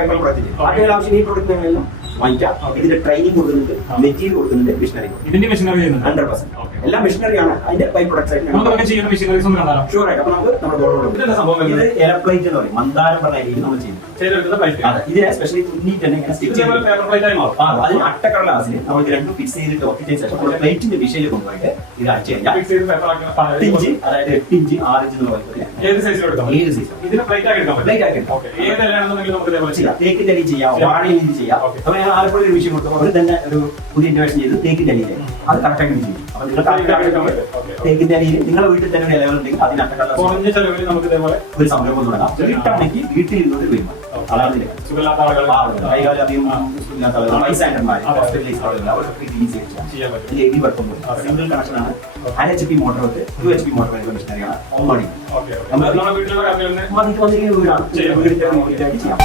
Paper product അതേ ആവശ്യം ഈ പ്രൊഡക്റ്റ് വാങ്ങിക്കാം. ഇതിന്റെ ട്രെയിനിങ് കൊടുക്കുന്നുണ്ട്, മെറ്റീരിയൽ കൊടുക്കുന്നുണ്ട്, മെഷീനറി ഇതിന്റെ മെഷീനറി 100%. എല്ലാം മെഷീനറിയാണ്. അതിന്റെ ബൈ പ്രൊഡക്ട്സ് ചെയ്യുന്ന മെഷീനറീസ് ഒന്ന് കാണാം. ഷുവർ ആയിട്ട്. അപ്പൊ നമുക്ക് നമ്മുടെ ഇത് എയർപ്ലേറ്റ് എന്ന് പറയും. മന്ദാരം പറഞ്ഞ രീതിയിൽ നമ്മൾ ചെയ്യും. ഇതിനെ സ്പെഷ്യലി തുന്നിയിട്ട് തന്നെ ഇങ്ങനെ സ്റ്റിച്ച് അതിന് അട്ടക്കടലാസിന് നമുക്ക് രണ്ടും ഫിക്സ് ചെയ്തിട്ട് ഒട്ടിച്ച ശേഷം പ്ലേറ്റിന്റെ വിഷയിൽ കൊണ്ടുപോയിട്ട് ഇത് അയച്ചു കഴിഞ്ഞാൽ 8 ഇഞ്ച്, അതായത് 8 ഇഞ്ച് 6 ഇഞ്ച് എന്ന് പറയുന്നത് ഏത് സൈസിലും ഏത് സൈസ് തേക്കിന്റെ അരി ചെയ്യാം, വാഴയിൽ ചെയ്യാം. അപ്പൊ ഞാൻ ആലപ്പുഴ ഒരു വിഷയം കൊടുത്തു. അവർ തന്നെ ഒരു പുതിയ ഇന്റർവേഷൻ ചെയ്ത് തേക്കിന്റെ അരിയില് അത് കറക്റ്റാക്കി ചെയ്യും. അപ്പൊ നിങ്ങൾ തേക്കിന്റെ അരിയിൽ നിങ്ങളുടെ വീട്ടിൽ തന്നെ ഇലകളുണ്ടെങ്കിൽ അതിന് അട്ടക്കടലാസ് നമുക്ക് ഇതേപോലെ ഒരു സംരംഭം തുടങ്ങാം. വീട്ടാണെങ്കിൽ വീട്ടിൽ ഇരുന്നോട്ട് വരുമ്പോൾ അളവില്ല കൈകാലധികം ഹെവി വർക്കും സിംഗിൾ കണക്ഷനാണ്. 1 HP മോട്ടോർ തൊട്ട് 2 HP മോട്ടോർ വരെ മെഷീനറിയാണ്. 9 മണി വീടാണ് ചെയ്യാം.